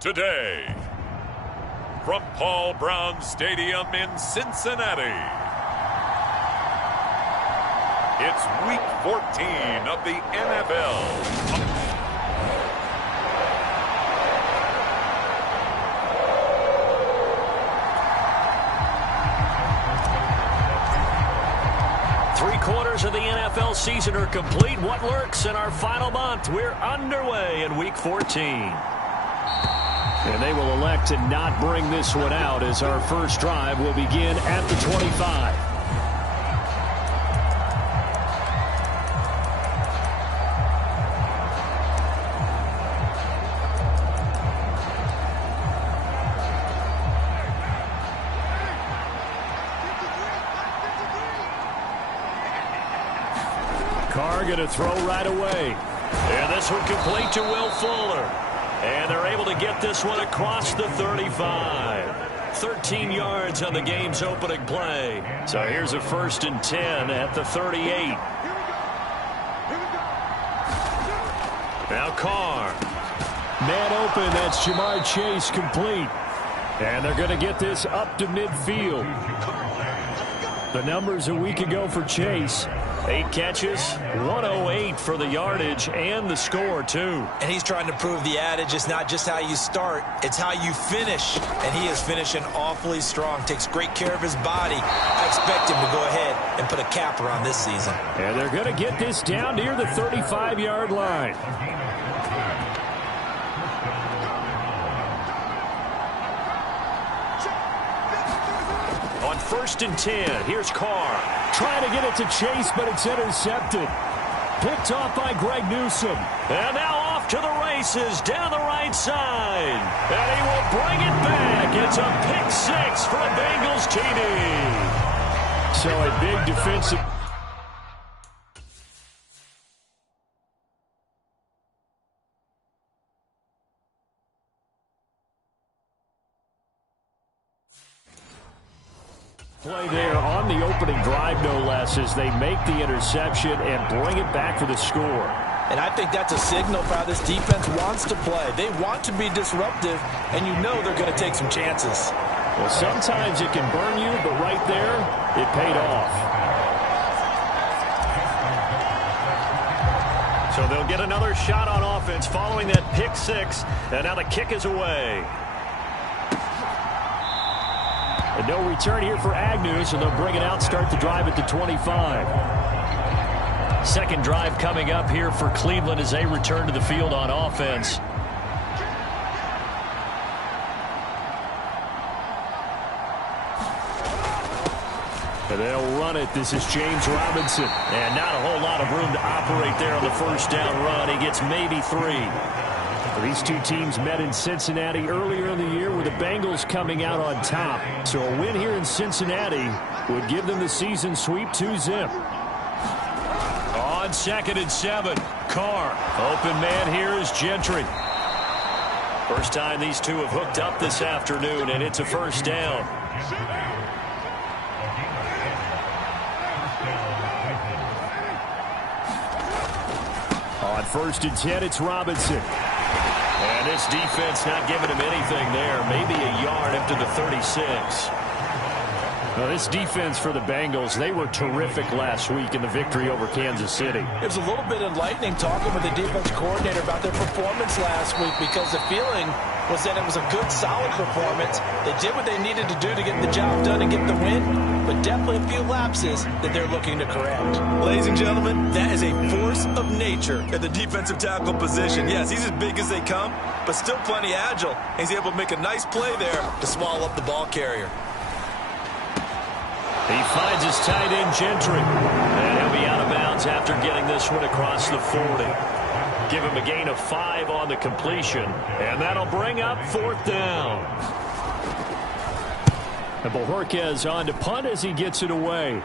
today. From Paul Brown Stadium in Cincinnati, it's Week 14 of the NFL. 3/4 of the NFL season are complete. What lurks in our final month? We're underway in Week 14. And they will elect to not bring this one out as our first drive will begin at the 25. Carr going to throw right away. And this one complete to Will Fuller. And they're able to get this one across the 35. 13 yards on the game's opening play. So here's a 1st and 10 at the 38. Now Carr. Man open, that's Ja'Marr Chase complete. And they're going to get this up to midfield. The numbers a week ago for Chase. 8 catches, 108 for the yardage and the score, too. And he's trying to prove the adage, it's not just how you start, it's how you finish. And he is finishing awfully strong, takes great care of his body. I expect him to go ahead and put a capper on this season. And they're going to get this down near the 35-yard line. On 1st and 10, here's Carr. Trying to get it to Chase, but it's intercepted. Picked off by Greg Newsome. And now off to the races down the right side. And he will bring it back. It's a pick 6 for a Bengals TD. So a big defensive... play there on the opening drive, no less, as they make the interception and bring it back for the score. And I think that's a signal for how this defense wants to play. They want to be disruptive, and you know they're going to take some chances. Well, sometimes it can burn you, but right there, it paid off. So they'll get another shot on offense following that pick 6, and now the kick is away. And no return here for Agnew, so they'll bring it out, start the drive at the 25. Second drive coming up here for Cleveland as they return to the field on offense. And they'll run it. This is James Robinson. And not a whole lot of room to operate there on the first down run. He gets maybe 3. These two teams met in Cincinnati earlier in the year with the Bengals coming out on top. So a win here in Cincinnati would give them the season sweep 2-zip. On 2nd and 7, Carr. Open man here is Gentry. First time these two have hooked up this afternoon, and it's a first down. On 1st and 10, it's Robinson. And this defense not giving him anything there. Maybe a yard up to the 36. Well, this defense for the Bengals, they were terrific last week in the victory over Kansas City. It was a little bit enlightening talking with the defense coordinator about their performance last week, because the feeling was that it was a good, solid performance. They did what they needed to do to get the job done and get the win, but definitely a few lapses that they're looking to correct. Ladies and gentlemen, that is a force of nature at the defensive tackle position. Yes, he's as big as they come, but still plenty agile. He's able to make a nice play there to swallow up the ball carrier. He finds his tight end, Gentry. And he'll be out of bounds after getting this one across the 40. Give him a gain of 5 on the completion. And that'll bring up 4th down. And Bojorquez on to punt as he gets it away.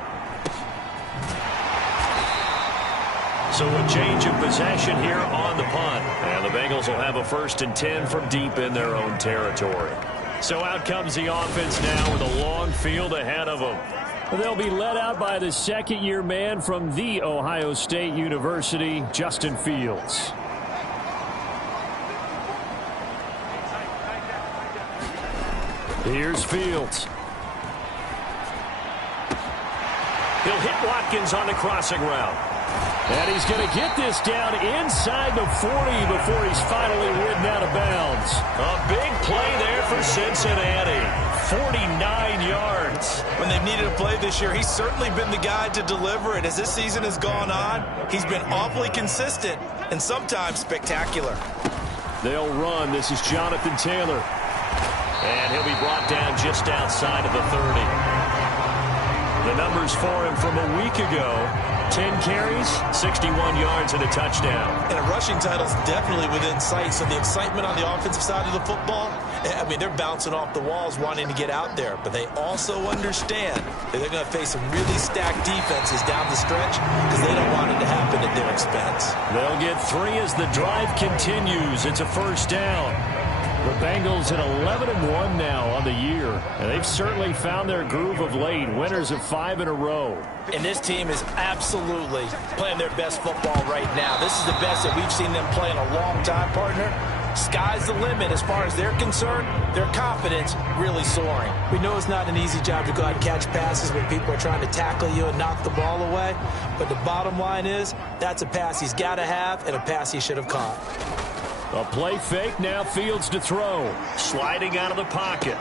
So a change of possession here on the punt. And the Bengals will have a 1st and 10 from deep in their own territory. So out comes the offense now with a long field ahead of them. They'll be led out by the second-year man from The Ohio State University, Justin Fields. Here's Fields. He'll hit Watkins on the crossing route. And he's going to get this down inside the 40 before he's finally ridden out of bounds. A big play there for Cincinnati. 49 yards. When they've needed a play this year, he's certainly been the guy to deliver it. As this season has gone on, he's been awfully consistent and sometimes spectacular. They'll run. This is Jonathan Taylor. And he'll be brought down just outside of the 30. The numbers for him from a week ago: 10 carries, 61 yards, and a touchdown. And a rushing title is definitely within sight. So the excitement on the offensive side of the football, I mean, they're bouncing off the walls wanting to get out there. But they also understand that they're going to face some really stacked defenses down the stretch because they don't want it to happen at their expense. They'll get 3 as the drive continues. It's a first down. The Bengals at 11-1 now on the year. And they've certainly found their groove of late. Winners of 5 in a row. And this team is absolutely playing their best football right now. This is the best that we've seen them play in a long time, partner. Sky's the limit as far as they're concerned. Their confidence really soaring. We know it's not an easy job to go out and catch passes when people are trying to tackle you and knock the ball away. But the bottom line is that's a pass he's got to have and a pass he should have caught. A play fake, now Fields to throw. Sliding out of the pocket.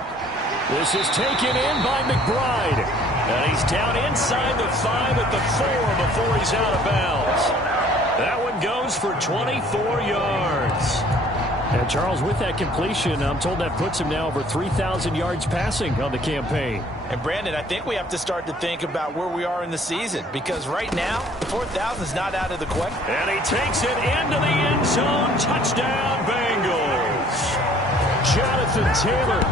This is taken in by McBride. And he's down inside the 5 at the 4 before he's out of bounds. That one goes for 24 yards. And Charles, with that completion, I'm told that puts him now over 3,000 yards passing on the campaign. And Brandon, I think we have to start to think about where we are in the season, because right now, 4,000 is not out of the question. And he takes it into the end zone. Touchdown, Bengals. Jonathan Taylor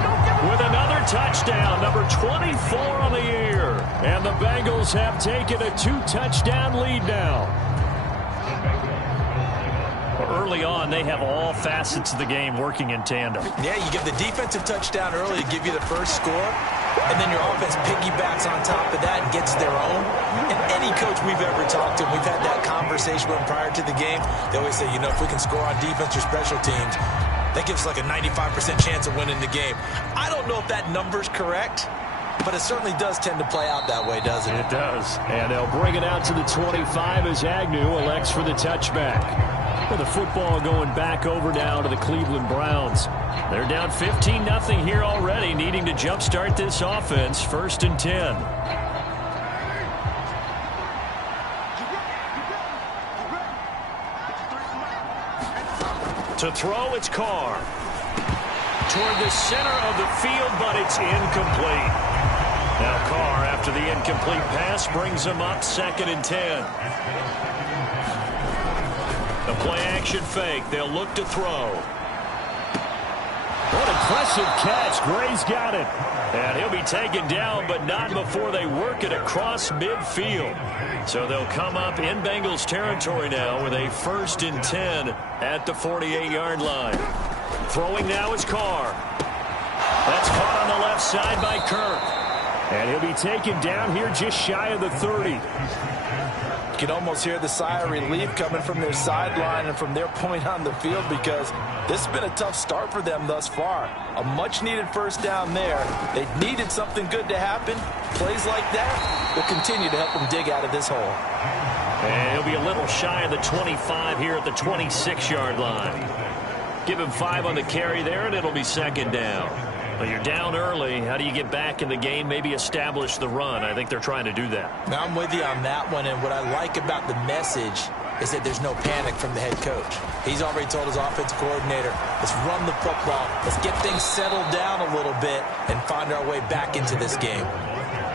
with another touchdown, number 24 on the year. And the Bengals have taken a 2-touchdown lead now. Early on, they have all facets of the game working in tandem. Yeah, you give the defensive touchdown early to give you the first score, and then your offense piggybacks on top of that and gets their own. And any coach we've ever talked to, we've had that conversation with them prior to the game, they always say, you know, if we can score on defense or special teams, that gives like a 95% chance of winning the game. I don't know if that number's correct, but it certainly does tend to play out that way, doesn't it? It does. And they'll bring it out to the 25 as Agnew elects for the touchback. With the football going back over now to the Cleveland Browns. They're down 15-0 here already, needing to jumpstart this offense. 1st and 10. To throw, it's Carr. Toward the center of the field, but it's incomplete. Now Carr, after the incomplete pass, brings him up 2nd and 10. The play-action fake. They'll look to throw. What impressive catch. Gray's got it. And he'll be taken down, but not before they work it across midfield. So they'll come up in Bengals territory now with a 1st and 10 at the 48-yard line. Throwing now is Carr. That's caught on the left side by Kirk. And he'll be taken down here just shy of the 30. You can almost hear the sigh of relief coming from their sideline and from their point on the field, because this has been a tough start for them thus far. A much-needed first down there. They needed something good to happen. Plays like that will continue to help them dig out of this hole. And he'll be a little shy of the 25 here at the 26-yard line. Give him 5 on the carry there, and it'll be 2nd down. But you're down early. How do you get back in the game, maybe establish the run? I think they're trying to do that. Now, I'm with you on that one, and what I like about the message is that there's no panic from the head coach. He's already told his offensive coordinator, let's run the football, let's get things settled down a little bit and find our way back into this game.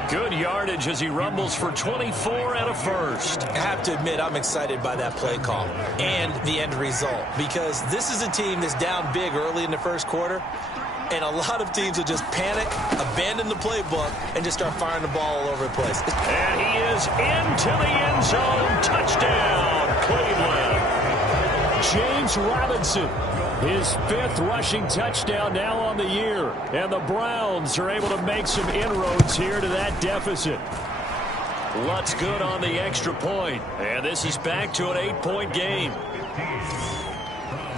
Good yardage as he rumbles for 24 and a first. I have to admit, I'm excited by that play call and the end result, because this is a team that's down big early in the first quarter. And a lot of teams will just panic, abandon the playbook, and just start firing the ball all over the place. And he is into the end zone. Touchdown, Cleveland. James Robinson, his 5th rushing touchdown now on the year. And the Browns are able to make some inroads here to that deficit. Lutz good on the extra point. And this is back to an 8-point game.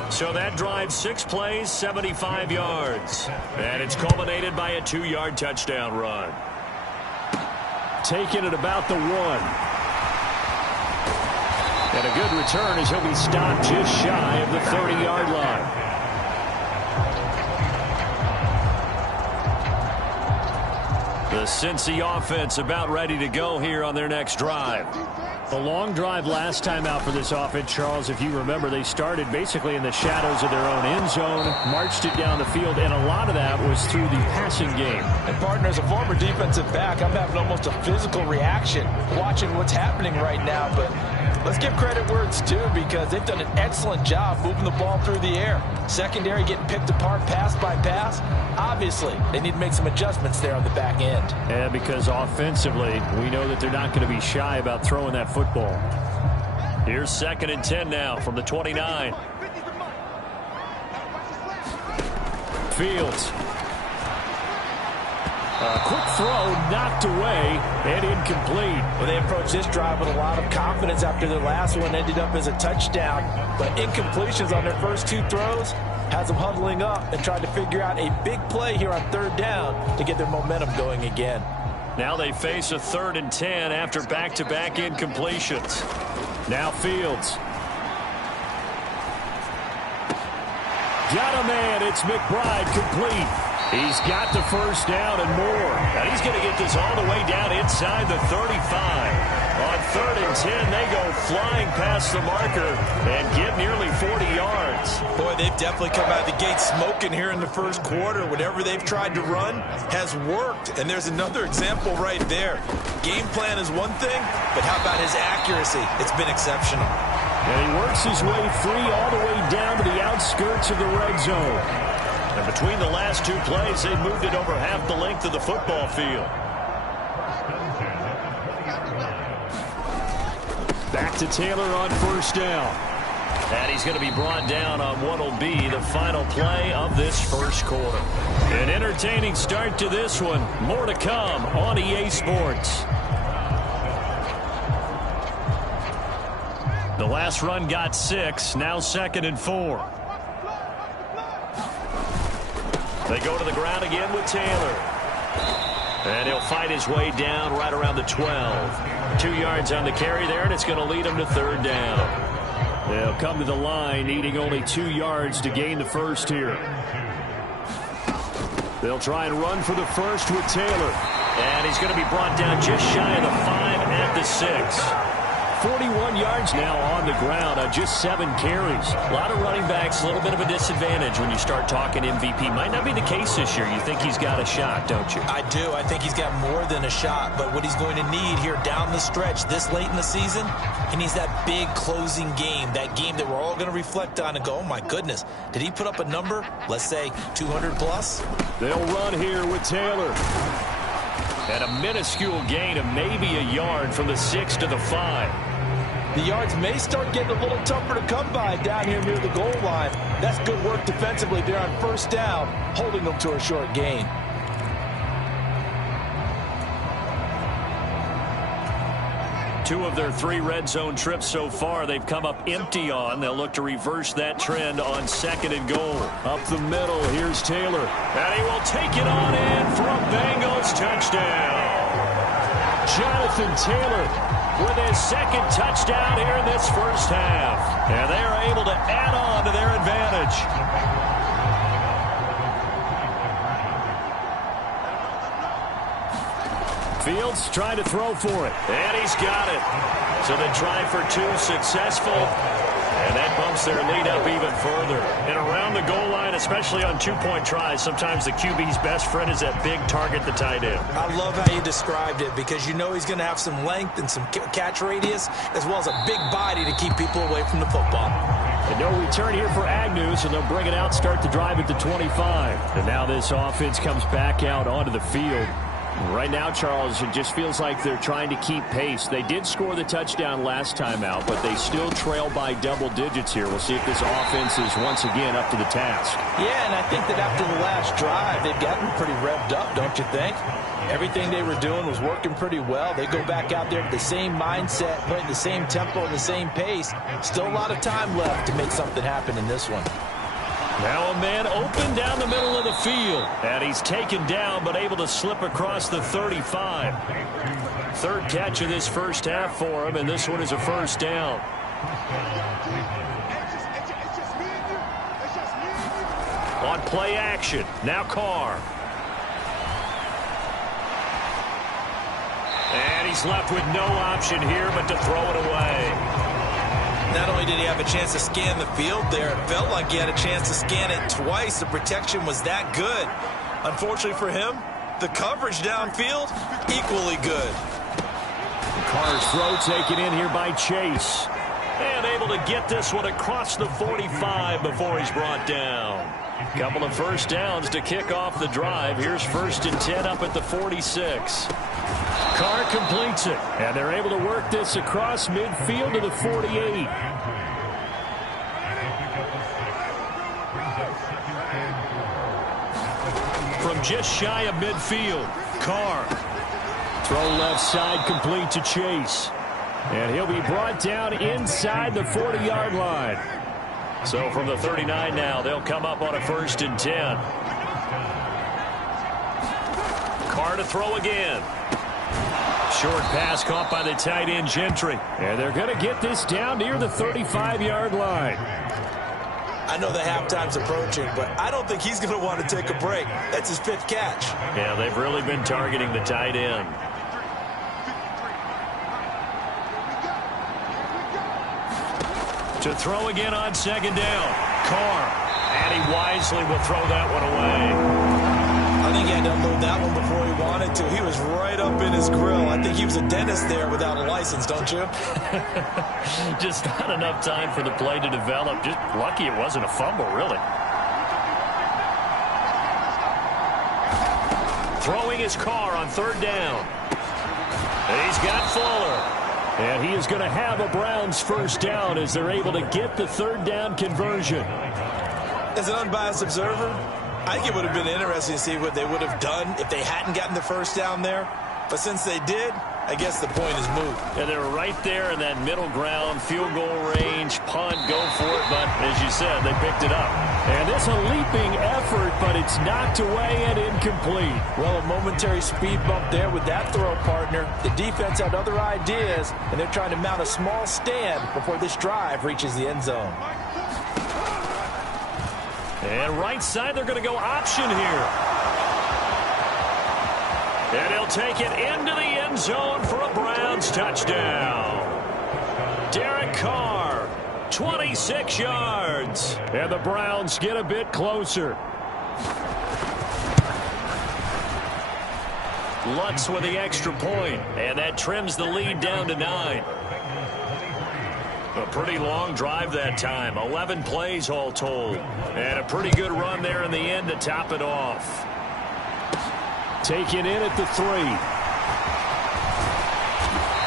So that drive, 6 plays, 75 yards. And it's culminated by a 2-yard touchdown run. Taken at about the 1. And a good return as he'll be stopped just shy of the 30-yard line. The Cincy offense about ready to go here on their next drive. The long drive last time out for this offense, Charles, if you remember, they started basically in the shadows of their own end zone, marched it down the field, and a lot of that was through the passing game. And, partner, as a former defensive back, I'm having almost a physical reaction watching what's happening right now. But let's give credit where it's due, because they've done an excellent job moving the ball through the air. Secondary getting picked apart pass by pass. Obviously, they need to make some adjustments there on the back end. Yeah, because offensively, we know that they're not going to be shy about throwing that football. Here's 2nd and 10 now from the 29. Fields. A quick throw knocked away and incomplete. Well, they approached this drive with a lot of confidence after their last one ended up as a touchdown. But incompletions on their first 2 throws has them huddling up and trying to figure out a big play here on 3rd down to get their momentum going again. Now they face a 3rd and 10 after back-to-back incompletions. Now Fields. Got a man. It's McBride complete. He's got the first down and more. And he's going to get this all the way down inside the 35. On 3rd and 10, they go flying past the marker and get nearly 40 yards. Boy, they've definitely come out of the gate smoking here in the first quarter. Whatever they've tried to run has worked. And there's another example right there. Game plan is one thing, but how about his accuracy? It's been exceptional. And he works his way free all the way down to the outskirts of the red zone. And between the last 2 plays, they moved it over half the length of the football field. Back to Taylor on 1st down. And he's going to be brought down on what will be the final play of this first quarter. An entertaining start to this one. More to come on EA Sports. The last run got 6. Now 2nd and 4. They go to the ground again with Taylor. And he'll fight his way down right around the 12. 2 yards on the carry there, and it's going to lead him to 3rd down. They'll come to the line, needing only 2 yards to gain the first here. They'll try and run for the first with Taylor. And he's going to be brought down just shy of the 5 at the 6. 41 yards now on the ground on just 7 carries. A lot of running backs, a little bit of a disadvantage when you start talking MVP. Might not be the case this year. You think he's got a shot, don't you? I do. I think he's got more than a shot. But what he's going to need here down the stretch this late in the season, he needs that big closing game, that game that we're all going to reflect on and go, oh, my goodness, did he put up a number, let's say 200 plus? They'll run here with Taylor. And a minuscule gain of maybe a yard from the 6 to the 5. The yards may start getting a little tougher to come by down here near the goal line. That's good work defensively there on 1st down, holding them to a short gain. Two of their 3 red zone trips so far they've come up empty on. They'll look to reverse that trend on 2nd and goal. Up the middle, here's Taylor. And he will take it on in for a Bengals touchdown. Jonathan Taylor with his 2nd touchdown here in this first half. And they are able to add on to their advantage. Fields trying to throw for it. And he's got it. So they try for 2 successful. And that bumps their lead up even further. And around the goal line, especially on 2-point tries, sometimes the QB's best friend is that big target, the tight end. I love how you described it, because you know he's going to have some length and some catch radius, as well as a big body to keep people away from the football. And no return here for Agnew, so they'll bring it out, start the drive at the 25. And now this offense comes back out onto the field. Right now, Charles, it just feels like they're trying to keep pace. They did score the touchdown last time out, but they still trail by double digits here. We'll see if this offense is once again up to the task. Yeah, and I think that after the last drive, they've gotten pretty revved up, don't you think? Everything they were doing was working pretty well. They go back out there with the same mindset, playing the same tempo and the same pace. Still a lot of time left to make something happen in this one. Now a man open down the middle of the field. And he's taken down but able to slip across the 35. Third catch of this first half for him, and this one is a first down. On play action, now Carr. And he's left with no option here but to throw it away. Not only did he have a chance to scan the field there, it felt like he had a chance to scan it twice. The protection was that good. Unfortunately for him, the coverage downfield, equally good. Carr's throw taken in here by Chase. And able to get this one across the 45 before he's brought down. Couple of first downs to kick off the drive. Here's 1st and 10 up at the 46. Carr completes it, and they're able to work this across midfield to the 48. From just shy of midfield, Carr. Throw left side complete to Chase. And he'll be brought down inside the 40-yard line. So from the 39 now, they'll come up on a 1st and 10. Carr to throw again. Short pass caught by the tight end Gentry. And they're going to get this down near the 35-yard line. I know the halftime's approaching, but I don't think he's going to want to take a break. That's his 5th catch. Yeah, they've really been targeting the tight end. To throw again on 2nd down. Carr. And he wisely will throw that one away. I think he had to unload that one before he wanted to. He was right up in his grill. I think he was a dentist there without a license, don't you? Just not enough time for the play to develop. Just lucky it wasn't a fumble, really. Throwing his Carr on 3rd down. And he's got Fuller. And he is going to have a Browns first down as they're able to get the 3rd down conversion. As an unbiased observer, I think it would have been interesting to see what they would have done if they hadn't gotten the first down there. But since they did, I guess the point is moot. And they're right there in that middle ground, field goal range, punt, go for it. But as you said, they picked it up. And this a leaping effort, but it's knocked away and incomplete. Well, a momentary speed bump there with that throw partner. The defense had other ideas, and they're trying to mount a small stand before this drive reaches the end zone. And right side, they're going to go option here. And he'll take it into the end zone for a Browns touchdown. Derek Carr, 26 yards. And the Browns get a bit closer. Lutz with the extra point, and that trims the lead down to 9. A pretty long drive that time. 11 plays all told. And a pretty good run there in the end to top it off. Taken in at the 3.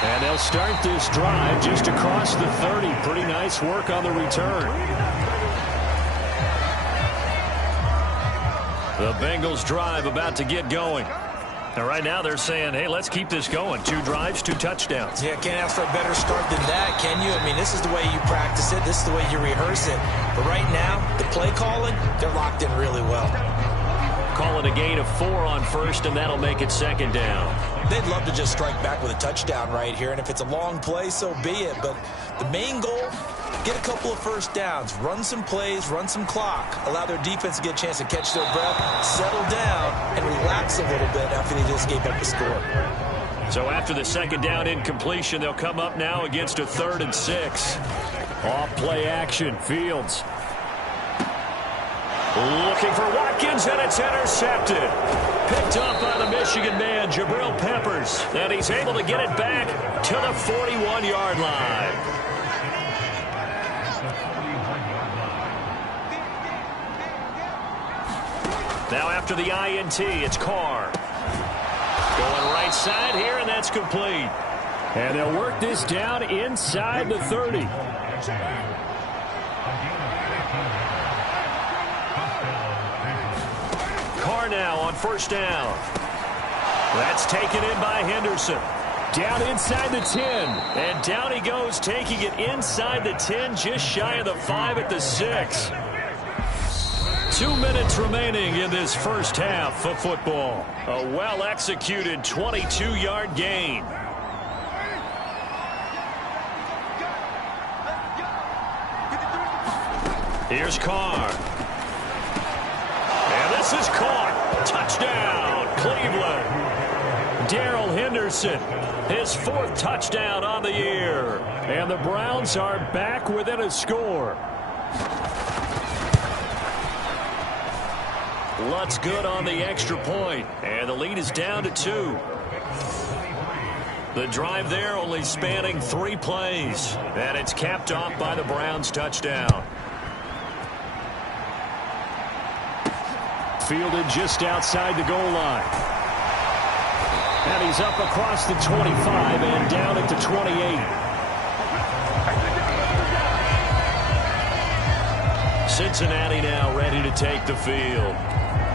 And they'll start this drive just across the 30. Pretty nice work on the return. The Bengals drive about to get going. And right now they're saying, hey, let's keep this going. 2 drives, 2 touchdowns. Yeah, can't ask for a better start than that, can you? I mean, this is the way you practice it. This is the way you rehearse it. But right now, the play calling, they're locked in really well. Calling a gain of 4 on 1st, and that'll make it 2nd down. They'd love to just strike back with a touchdown right here, and if it's a long play, so be it. But the main goal, get a couple of first downs, run some plays, run some clock, allow their defense to get a chance to catch their breath, settle down, and relax a little bit after they just gave up a score. So after the 2nd down incompletion, they'll come up now against a 3rd and 6. Off play action, Fields. Looking for Watkins, and it's intercepted. Picked up by the Michigan man, Jabril Peppers. And he's able to get it back to the 41-yard line. Now after the INT, it's Carr. Going right side here, and that's complete. And they'll work this down inside the 30. Carr now on 1st down. That's taken in by Henderson. Down inside the 10. And down he goes, taking it inside the 10, just shy of the 5 at the 6. 2 minutes remaining in this first half of football. A well-executed 22-yard gain. Here's Carr. And this is caught. Touchdown, Cleveland. Darrell Henderson, his 4th touchdown on the year. And the Browns are back within a score. Lutt's good on the extra point, and the lead is down to 2. The drive there only spanning 3 plays, and it's capped off by the Browns' touchdown. Fielded just outside the goal line. And he's up across the 25 and down at the 28. Cincinnati now ready to take the field.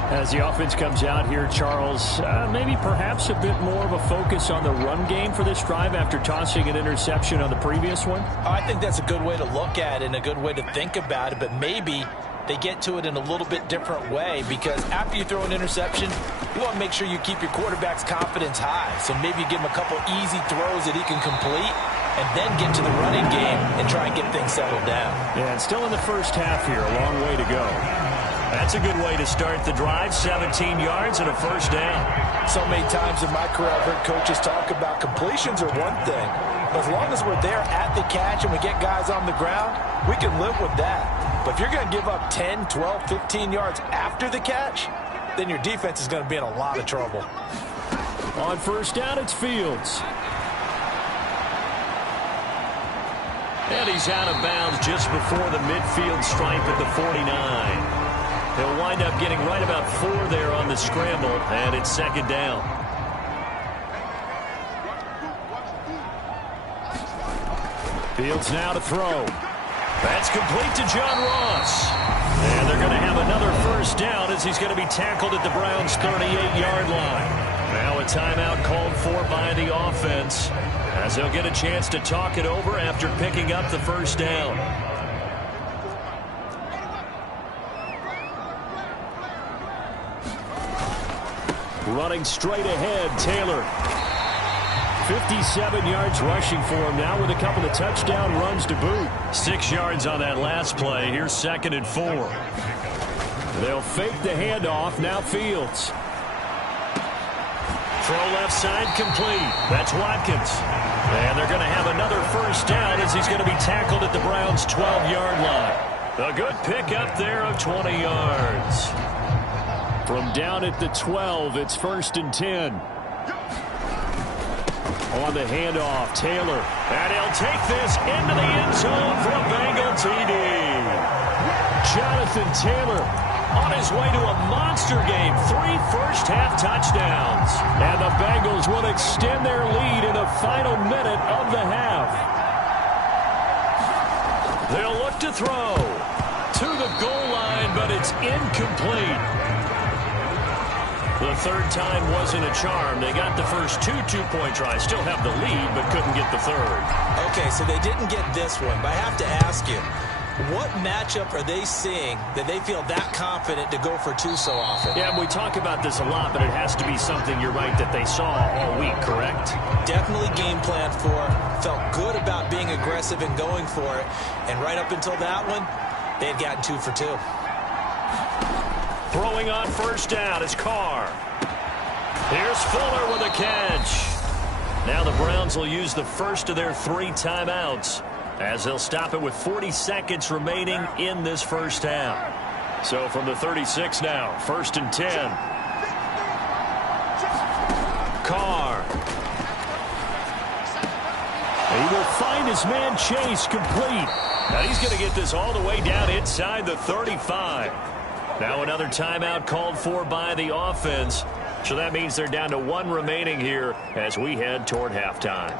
As the offense comes out here, Charles, maybe perhaps a bit more of a focus on the run game for this drive after tossing an interception on the previous one? I think that's a good way to look at it and a good way to think about it, but maybe they get to it in a little bit different way, because after you throw an interception, you want to make sure you keep your quarterback's confidence high. So maybe you give him a couple easy throws that he can complete and then get to the running game and try and get things settled down. Yeah, and still in the first half here, a long way to go. That's a good way to start the drive, 17 yards and a first down. So many times in my career I've heard coaches talk about completions are one thing. But as long as we're there at the catch and we get guys on the ground, we can live with that. But if you're going to give up 10, 12, 15 yards after the catch, then your defense is going to be in a lot of trouble. On first down, it's Fields. And he's out of bounds just before the midfield stripe at the 49. He'll wind up getting right about 4 there on the scramble, and it's second down. Fields now to throw. That's complete to John Ross. And they're going to have another first down as he's going to be tackled at the Browns' 38-yard line. Now a timeout called for by the offense, as they'll get a chance to talk it over after picking up the first down. Running straight ahead, Taylor. 57 yards rushing for him now with a couple of touchdown runs to boot. 6 yards on that last play. Here's 2nd and 4. They'll fake the handoff. Now Fields. Throw left side complete. That's Watkins. And they're going to have another first down as he's going to be tackled at the Browns' 12-yard line. A good pickup there of 20 yards. From down at the 12, it's 1st and 10. On the handoff, Taylor. And he'll take this into the end zone for a Bengal TD. Jonathan Taylor on his way to a monster game. 3 first-half touchdowns. And the Bengals will extend their lead in the final minute of the half. They'll look to throw to the goal line, but it's incomplete. The third time wasn't a charm. They got the first 2 two-point tries. Still have the lead, but couldn't get the third. Okay, so they didn't get this one, but I have to ask you, what matchup are they seeing that they feel that confident to go for 2 so often? Yeah, we talk about this a lot, but it has to be something, you're right, that they saw all week, correct? Definitely game planned for. Felt good about being aggressive and going for it. And right up until that one, they had gotten 2 for 2. Throwing on first down is Carr. Here's Fuller with a catch. Now the Browns will use the first of their 3 timeouts, as they'll stop it with 40 seconds remaining in this first half. So from the 36 now, 1st and 10. Carr. He will find his man Chase complete. Now he's going to get this all the way down inside the 35. Now another timeout called for by the offense. So that means they're down to 1 remaining here as we head toward halftime.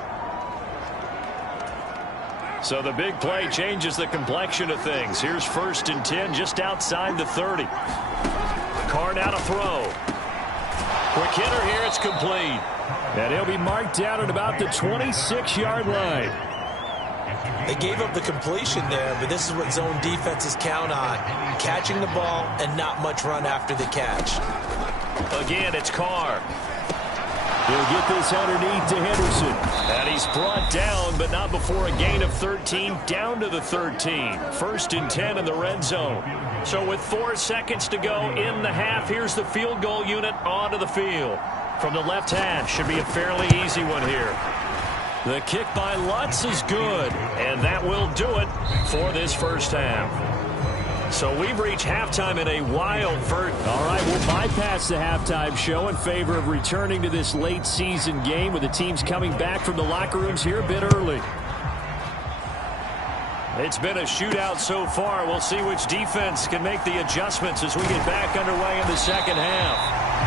So the big play changes the complexion of things. Here's 1st and 10 just outside the 30. Carr now to throw. Quick hitter here. It's complete. And he'll be marked down at about the 26-yard line. They gave up the completion there, but this is what zone defenses count on. Catching the ball and not much run after the catch. Again, it's Carr. He'll get this underneath to Henderson. And he's brought down, but not before a gain of 13, down to the 13. 1st and 10 in the red zone. So with 4 seconds to go in the half, here's the field goal unit onto the field. From the left hash, should be a fairly easy one here. The kick by Lutz is good, and that will do it for this first half. So we've reached halftime in a wild first. All right, we'll bypass the halftime show in favor of returning to this late season game with the teams coming back from the locker rooms here a bit early. It's been a shootout so far. We'll see which defense can make the adjustments as we get back underway in the second half.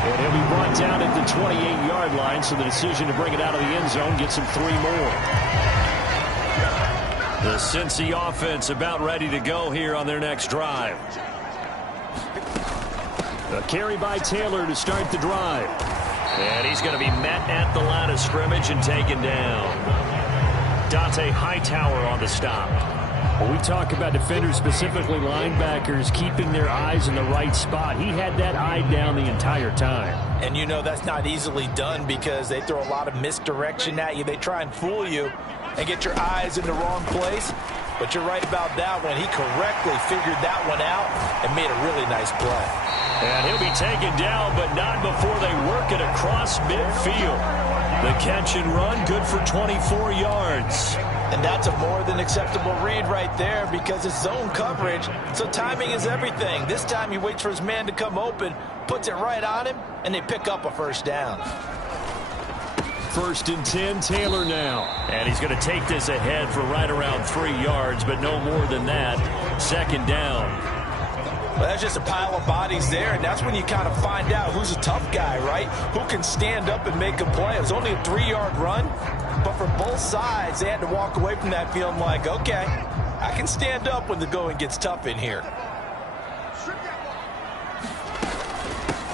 And he'll be brought down at the 28-yard line, so the decision to bring it out of the end zone gets him 3 more. The Cincy offense about ready to go here on their next drive. A carry by Taylor to start the drive. And he's going to be met at the line of scrimmage and taken down. Dante Hightower on the stop. When we talk about defenders, specifically linebackers, keeping their eyes in the right spot, he had that eye down the entire time. And you know that's not easily done because they throw a lot of misdirection at you. They try and fool you and get your eyes in the wrong place. But you're right about that one. He correctly figured that one out and made a really nice play. And he'll be taken down, but not before they work it across midfield. The catch and run, good for 24 yards. And that's a more than acceptable read right there because it's zone coverage, so timing is everything. This time he waits for his man to come open, puts it right on him, and they pick up a first down. 1st and 10, Taylor now. And he's going to take this ahead for right around 3 yards, but no more than that. 2nd down. Well, that's just a pile of bodies there, and that's when you kind of find out who's a tough guy, right? Who can stand up and make a play. It was only a 3-yard run, but for both sides, they had to walk away from that feeling like, okay, I can stand up when the going gets tough in here.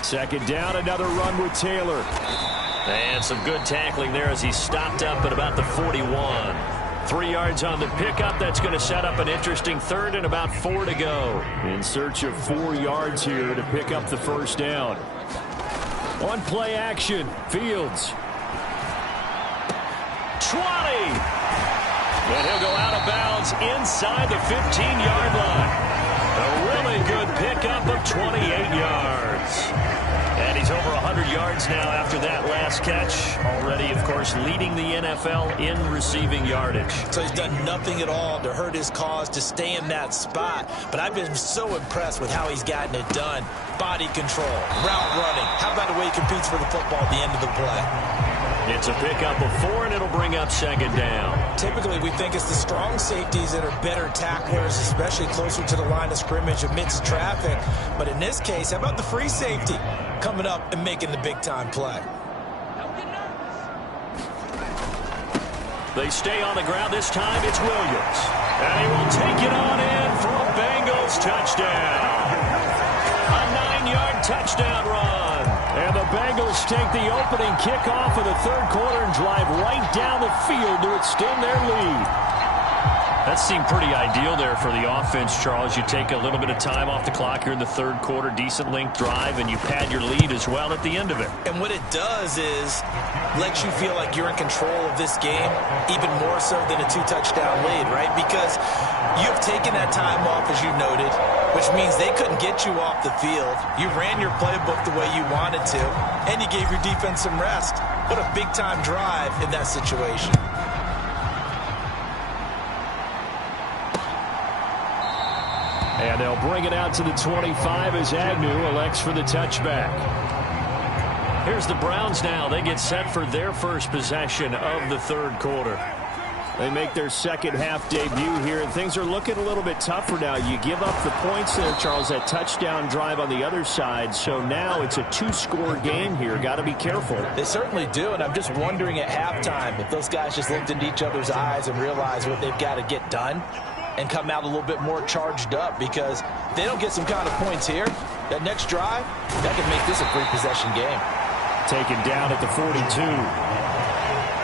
2nd down, another run with Taylor. And some good tackling there as he stopped up at about the 41. 3 yards on the pickup. That's going to set up an interesting 3rd and about 4 to go. In search of 4 yards here to pick up the first down. On play action, Fields. 20. And he'll go out of bounds inside the 15-yard line. A really good pickup of 28 yards. And he's over 100 yards now after that last catch. Already, of course, leading the NFL in receiving yardage. So he's done nothing at all to hurt his cause to stay in that spot. But I've been so impressed with how he's gotten it done. Body control, route running. How about the way he competes for the football at the end of the play? It's a pickup of 4, and it'll bring up 2nd down. Typically, we think it's the strong safeties that are better tacklers, especially closer to the line of scrimmage amidst traffic. But in this case, how about the free safety coming up and making the big-time play? They stay on the ground. This time it's Williams. And he will take it on in for a Bengals touchdown. A 9-yard touchdown run. And the Bengals take the opening kickoff of the 3rd quarter and drive right down the field to extend their lead. That seemed pretty ideal there for the offense, Charles. You take a little bit of time off the clock here in the 3rd quarter, decent length drive, and you pad your lead as well at the end of it. And what it does is lets you feel like you're in control of this game, even more so than a 2-touchdown lead, right? Because you've taken that time off, as you noted, which means they couldn't get you off the field. You ran your playbook the way you wanted to, and you gave your defense some rest. What a big-time drive in that situation. And they'll bring it out to the 25 as Agnew elects for the touchback. Here's the Browns now. They get set for their first possession of the 3rd quarter. They make their second half debut here, and things are looking a little bit tougher now. You give up the points there, Charles, that touchdown drive on the other side. So now it's a 2-score game here. Got to be careful. They certainly do, and I'm just wondering at halftime if those guys just looked into each other's eyes and realized what they've got to get done and come out a little bit more charged up, because if they don't get some kind of points here, that next drive, that could make this a 3-possession game. Taken down at the 42.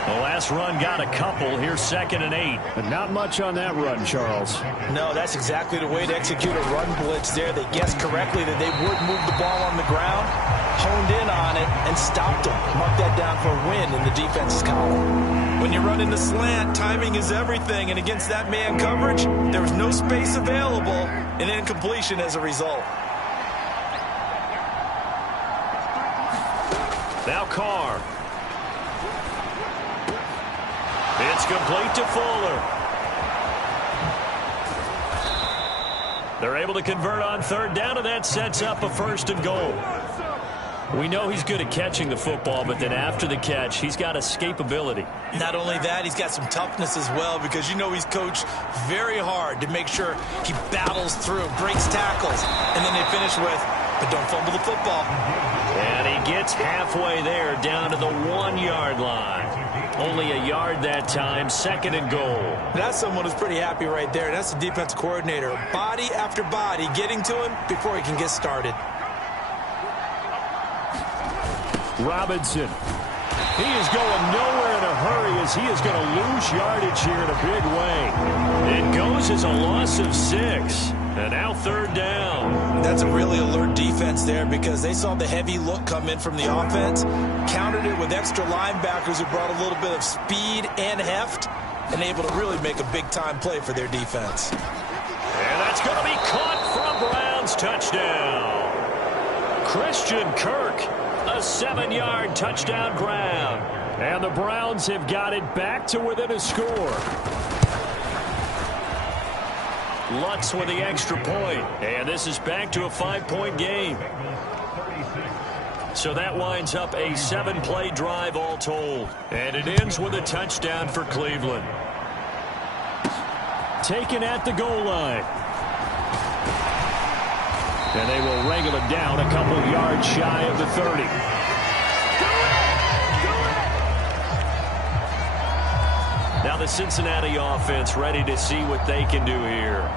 The last run got a couple. Here's 2nd and 8. But not much on that run, Charles. No, that's exactly the way to execute a run blitz there. They guessed correctly that they would move the ball on the ground, honed in on it, and stopped them. Mark that down for a win in the defense's column. When you run in the slant, timing is everything. And against that man coverage, there was no space available, and incompletion as a result. Now Carr. It's complete to Fuller. They're able to convert on 3rd down, and that sets up a 1st and goal. We know he's good at catching the football, but then after the catch, he's got escapability. Not only that, he's got some toughness as well, because you know he's coached very hard to make sure he battles through, breaks tackles, and then they finish with, but don't fumble the football. And he gets halfway there, down to the 1-yard line. Only a yard that time, 2nd and goal. That's someone who's pretty happy right there. That's the defense coordinator. Body after body getting to him before he can get started. Robinson. He is going nowhere in a hurry as he is going to lose yardage here in a big way. It goes as a loss of 6. And now 3rd down. That's a really alert defense there because they saw the heavy look come in from the offense, countered it with extra linebackers who brought a little bit of speed and heft, and able to really make a big-time play for their defense. And that's going to be caught from Browns. Touchdown. Christian Kirk, a 7-yard touchdown grab. And the Browns have got it back to within a score. Lutz with the extra point. And this is back to a 5-point game. So that winds up a 7-play drive all told. And it ends with a touchdown for Cleveland. Taken at the goal line. And they will wrangle him down a couple yards shy of the 30. Now the Cincinnati offense ready to see what they can do here.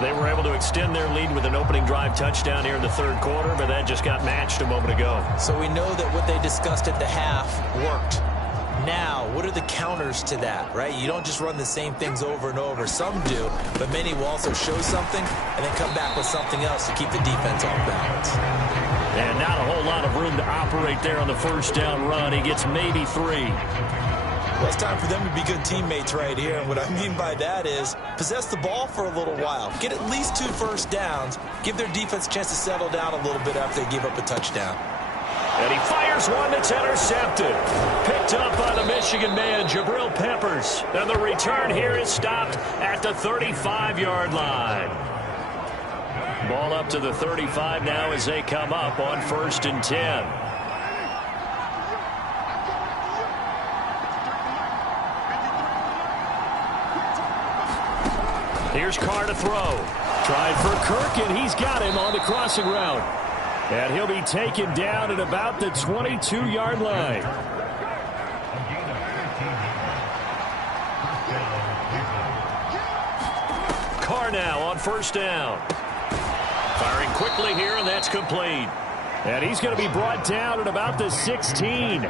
They were able to extend their lead with an opening drive touchdown here in the 3rd quarter, but that just got matched a moment ago. So we know that what they discussed at the half worked. Now, what are the counters to that, right? You don't just run the same things over and over. Some do, but many will also show something and then come back with something else to keep the defense off balance. And not a whole lot of room to operate there on the 1st down run. He gets maybe 3. Well, it's time for them to be good teammates right here. And what I mean by that is possess the ball for a little while. Get at least 2 first downs. Give their defense a chance to settle down a little bit after they give up a touchdown. And he fires one that's intercepted. Picked up by the Michigan man, Jabril Peppers. And the return here is stopped at the 35-yard line. Ball up to the 35 now as they come up on 1st and 10. Here's Carr to throw. Tried for Kirk, and he's got him on the crossing route. And he'll be taken down at about the 22-yard line. Carr now on 1st down. Firing quickly here, and that's complete. And he's going to be brought down at about the 16.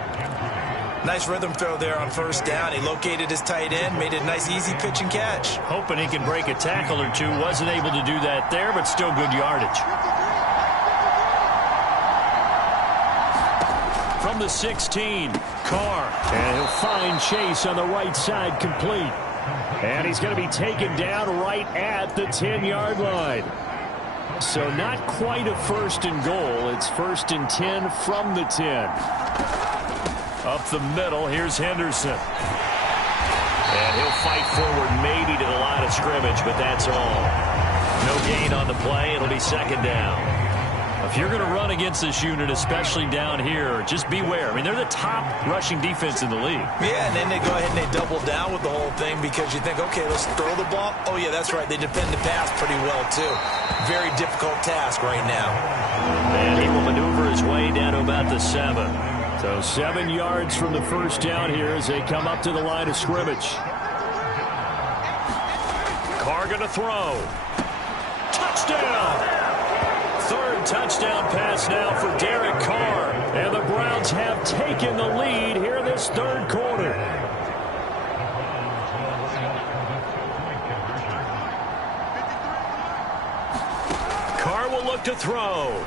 Nice rhythm throw there on 1st down. He located his tight end, made it a nice easy pitch and catch. Hoping he can break a tackle or two. Wasn't able to do that there, but still good yardage. From the 16, Carr. And he'll find Chase on the right side complete. And he's going to be taken down right at the 10-yard line. So not quite a 1st and goal. It's 1st and 10 from the 10. Up the middle, here's Henderson. And he'll fight forward maybe to the line of scrimmage, but that's all. No gain on the play. It'll be 2nd down. If you're going to run against this unit, especially down here, just beware. I mean, they're the top rushing defense in the league. Yeah, and then they go ahead and they double down with the whole thing because you think, okay, let's throw the ball. Oh, yeah, that's right. They defend the pass pretty well, too. Very difficult task right now. And he will maneuver his way down to about the 7. So 7 yards from the 1st down here as they come up to the line of scrimmage. Carr going to throw. Touchdown! 3rd touchdown pass now for Derek Carr. And the Browns have taken the lead here in this third quarter. Carr will look to throw.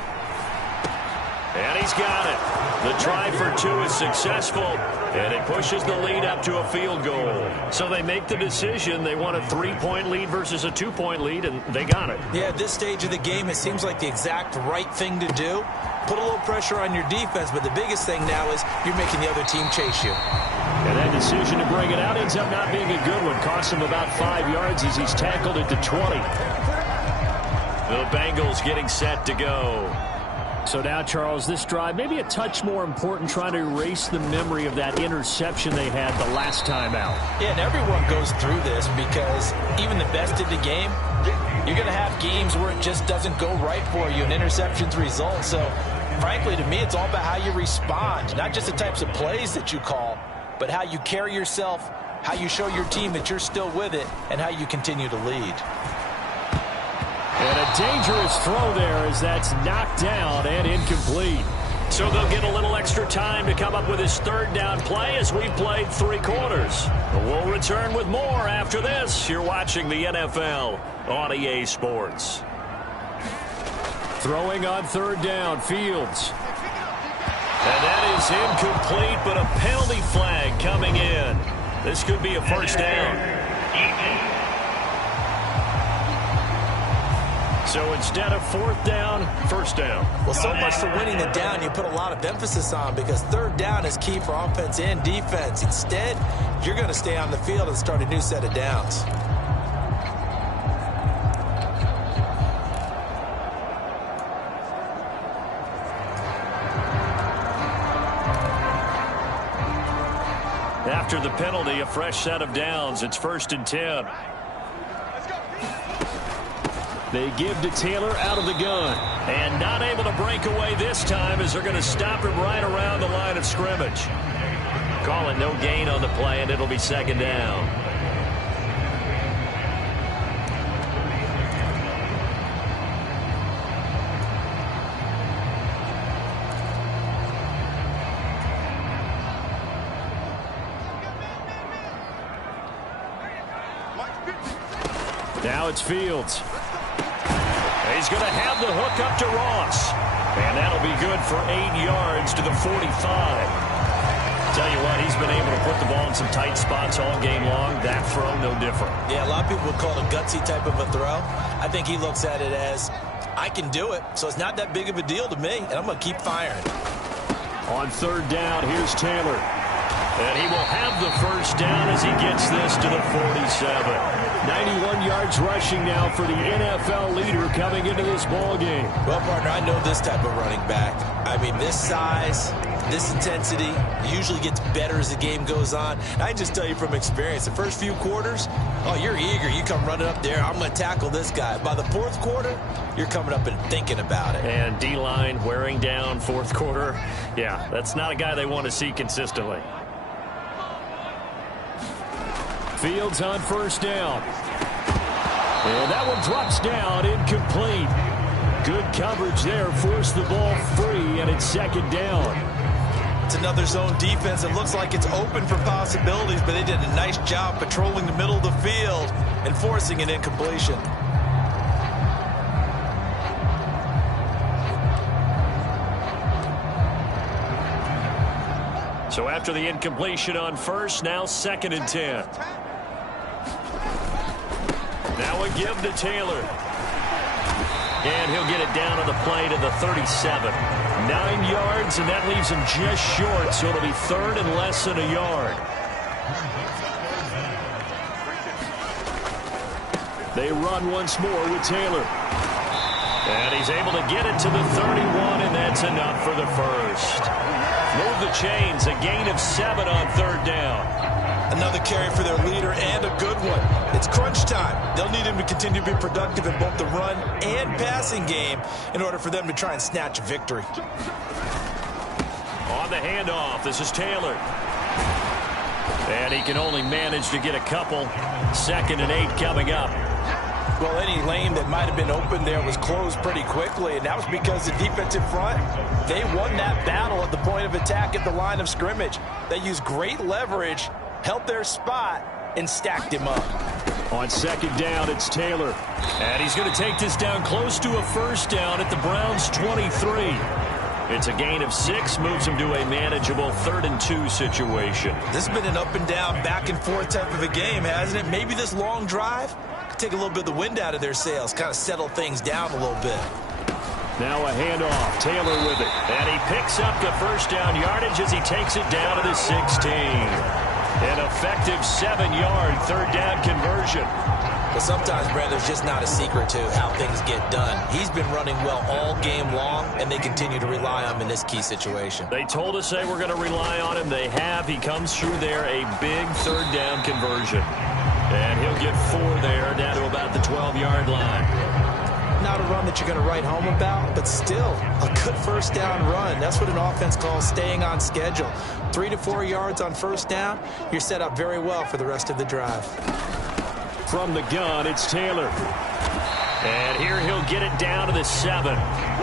And he's got it. The try for two is successful, and it pushes the lead up to a field goal. So they make the decision. They want a 3-point lead versus a 2-point lead, and they got it. Yeah, at this stage of the game, it seems like the exact right thing to do. Put a little pressure on your defense, but the biggest thing now is you're making the other team chase you. And that decision to bring it out ends up not being a good one. Costs him about 5 yards as he's tackled at the 20. The Bengals getting set to go. So now, Charles, this drive maybe a touch more important, trying to erase the memory of that interception they had the last time out. Yeah, and everyone goes through this because even the best in the game, you're going to have games where it just doesn't go right for you and interceptions result. So, frankly, to me, it's all about how you respond, not just the types of plays that you call, but how you carry yourself, how you show your team that you're still with it, and how you continue to lead. And a dangerous throw there as that's knocked down and incomplete. So they'll get a little extra time to come up with his third down play as we've played 3 quarters. We'll return with more after this. You're watching the NFL on EA Sports. Throwing on third down, Fields. And that is incomplete, but a penalty flag coming in. This could be a first down. So instead of fourth down, first down. Well, so much for winning the down you put a lot of emphasis on because third down is key for offense and defense. Instead, you're going to stay on the field and start a new set of downs. After the penalty, a fresh set of downs. It's 1st and 10. They give to Taylor out of the gun. And not able to break away this time as they're going to stop him right around the line of scrimmage. Calling no gain on the play, and it'll be 2nd down. Now it's Fields. He's going to have the hook up to Ross. And that'll be good for 8 yards to the 45. Tell you what, he's been able to put the ball in some tight spots all game long. That throw, no different. Yeah, a lot of people would call it a gutsy type of a throw. I think he looks at it as, I can do it, so it's not that big of a deal to me, and I'm going to keep firing. On third down, here's Taylor. And he will have the first down as he gets this to the 47. 91 yards rushing now for the NFL leader coming into this ball game. Well, partner, I know this type of running back. I mean, this size, this intensity usually gets better as the game goes on. I just tell you from experience, the first few quarters, oh, you're eager. You come running up there, I'm going to tackle this guy. By the 4th quarter, you're coming up and thinking about it. And D-line wearing down 4th quarter. Yeah, that's not a guy they want to see consistently. Fields on first down. And that one drops down, incomplete. Good coverage there, forced the ball free, and it's 2nd down. It's another zone defense. It looks like it's open for possibilities, but they did a nice job patrolling the middle of the field and forcing an incompletion. So after the incompletion on first, now 2nd and 10. Now a give to Taylor. And he'll get it down on the play to the 37. 9 yards, and that leaves him just short, so it'll be 3rd and less than a yard. They run once more with Taylor. And he's able to get it to the 31, and that's enough for the first. Move the chains, a gain of 7 on third down. Another carry for their leader and a good one. It's crunch time. They'll need him to continue to be productive in both the run and passing game in order for them to try and snatch a victory. On the handoff, this is Taylor. And he can only manage to get a couple. 2nd and 8 coming up. Well, any lane that might have been open there was closed pretty quickly, and that was because the defensive front, they won that battle at the point of attack at the line of scrimmage. They used great leverage, held their spot, and stacked him up. On second down, it's Taylor. And he's going to take this down close to a first down at the Browns' 23. It's a gain of 6, moves him to a manageable 3rd-and-2 situation. This has been an up-and-down, back-and-forth type of a game, hasn't it? Maybe this long drive could take a little bit of the wind out of their sails, kind of settle things down a little bit. Now a handoff. Taylor with it. And he picks up the first down yardage as he takes it down to the 16. An effective 7-yard 3rd-down conversion. But sometimes, Brad, there's just not a secret to how things get done. He's been running well all game long, and they continue to rely on him in this key situation. They told us they were going to rely on him. They have. He comes through there, a big 3rd-down conversion. And he'll get 4 there, down to about the 12-yard line. Not a run that you're going to write home about, but still a good first down run. That's what an offense calls staying on schedule. 3 to 4 yards on first down, you're set up very well for the rest of the drive. From the gun, it's Taylor. And here he'll get it down to the 7.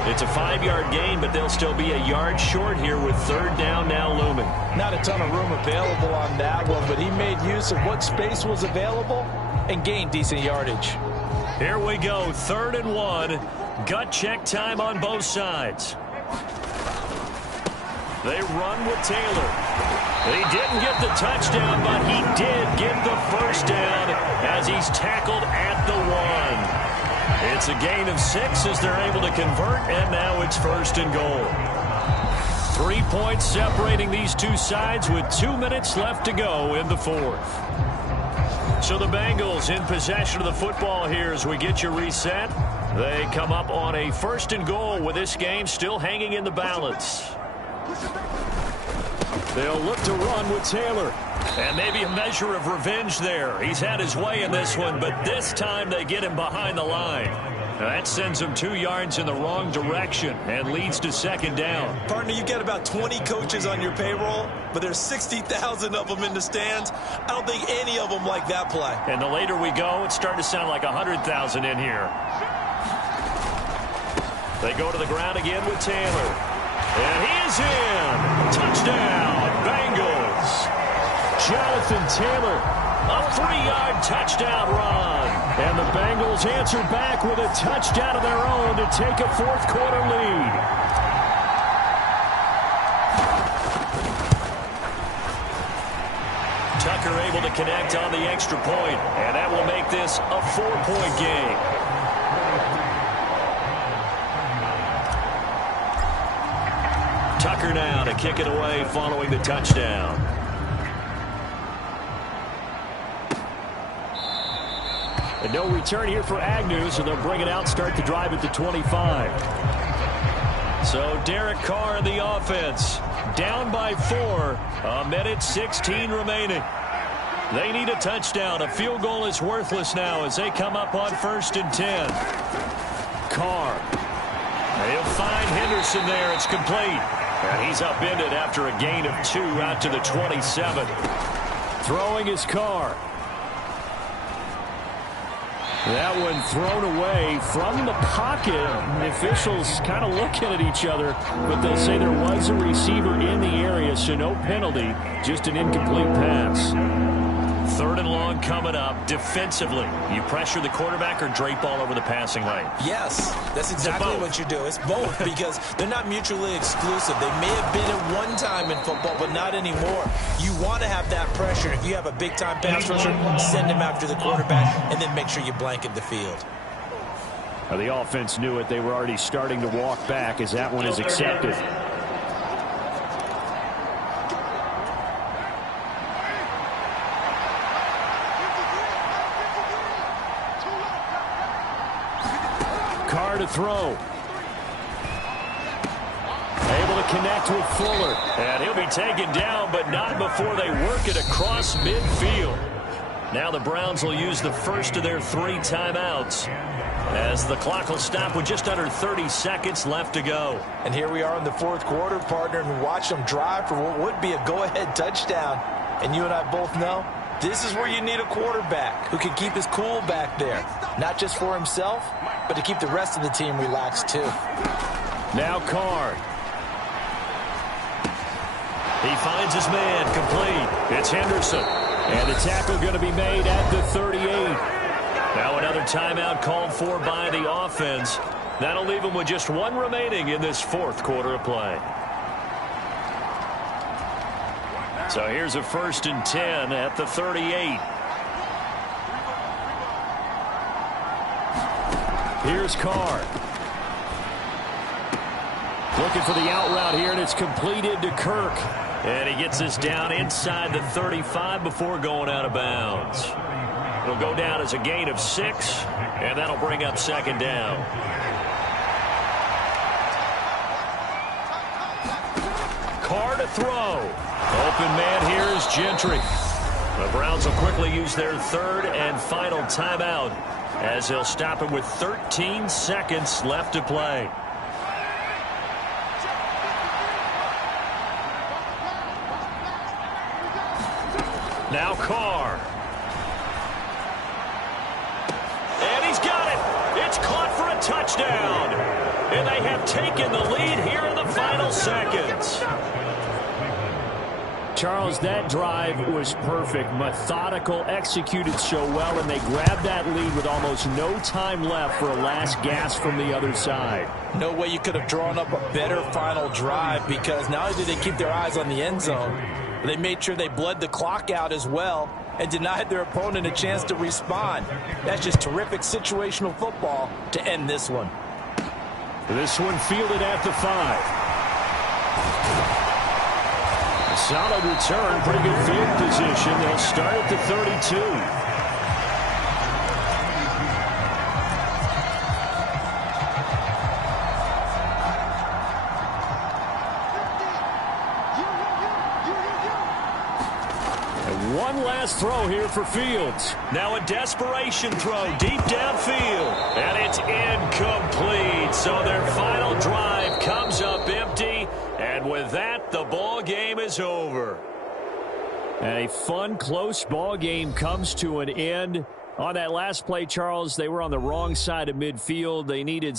It's a 5-yard gain, but they'll still be a yard short here with 3rd down now looming. Not a ton of room available on that one, but he made use of what space was available and gained decent yardage. Here we go, 3rd and 1. Gut check time on both sides. They run with Taylor. He didn't get the touchdown, but he did get the first down as he's tackled at the 1. It's a gain of 6 as they're able to convert, and now it's 1st and goal. 3 points separating these two sides with 2 minutes left to go in the 4th. So the Bengals in possession of the football here as we get you reset. They come up on a 1st and goal with this game still hanging in the balance. They'll look to run with Taylor. And maybe a measure of revenge there. He's had his way in this one, but this time they get him behind the line. That sends him 2 yards in the wrong direction and leads to 2nd down. Partner, you get about 20 coaches on your payroll, but there's 60,000 of them in the stands. I don't think any of them like that play. And the later we go, it's starting to sound like 100,000 in here. They go to the ground again with Taylor. And he is in. Touchdown, Bengals. Jonathan Taylor, a 3-yard touchdown run. And the Bengals answer back with a touchdown of their own to take a 4th quarter lead. Tucker able to connect on the extra point, and that will make this a 4-point game. Tucker now to kick it away following the touchdown. And no return here for Agnew, so they'll bring it out, start the drive at the 25. So Derek Carr in the offense, down by 4, 1:16 remaining. They need a touchdown. A field goal is worthless now as they come up on 1st and 10. Carr. He'll find Henderson there. It's complete. And he's upended after a gain of 2 out to the 27. Throwing his Carr. That one thrown away from the pocket. The officials kind of looking at each other, but they'll say there was a receiver in the area, so no penalty, just an incomplete pass. 3rd and long coming up. Defensively, you pressure the quarterback or drape all over the passing lane? Yes, that's exactly what you do. It's both because they're not mutually exclusive. They may have been at one time in football, but not anymore. You want to have that pressure. If you have a big-time pass rusher, send him after the quarterback, and then make sure you blanket the field. Well, the offense knew it. They were already starting to walk back as that one is accepted. Carr to throw. Able to connect with Fuller. And he'll be taken down, but not before they work it across midfield. Now the Browns will use the first of their 3 timeouts as the clock will stop with just under 30 seconds left to go. And here we are in the 4th quarter, partner, and watch them drive for what would be a go-ahead touchdown. And you and I both know This is where you need a quarterback who can keep his cool back there. Not just for himself, but to keep the rest of the team relaxed too. Now Carr. He finds his man complete. It's Henderson. And the tackle going to be made at the 38. Now another timeout called for by the offense. That'll leave him with just one remaining in this fourth quarter of play. So here's a 1st and 10 at the 38. Here's Carr. Looking for the out route here, and it's completed to Kirk. And he gets this down inside the 35 before going out of bounds. It'll go down as a gain of 6, and that'll bring up 2nd down. Carr to throw. Open man here is Gentry. The Browns will quickly use their 3rd and final timeout as they'll stop it with 13 seconds left to play. Now Carr. And he's got it. It's caught for a touchdown. And they have taken the lead here in the final seconds. Charles, that drive was perfect. Methodical, executed so well, and they grabbed that lead with almost no time left for a last gasp from the other side. No way you could have drawn up a better final drive, because not only did they keep their eyes on the end zone, but they made sure they bled the clock out as well and denied their opponent a chance to respond. That's just terrific situational football to end this one. This one fielded at the 5. A solid return, pretty good field position. They'll start at the 32. One last throw here for Fields. Now a desperation throw deep downfield. And it's incomplete. So their final drive comes up empty. And with that, the ball game is over. And a fun, close ball game comes to an end. On that last play, Charles, they were on the wrong side of midfield. They needed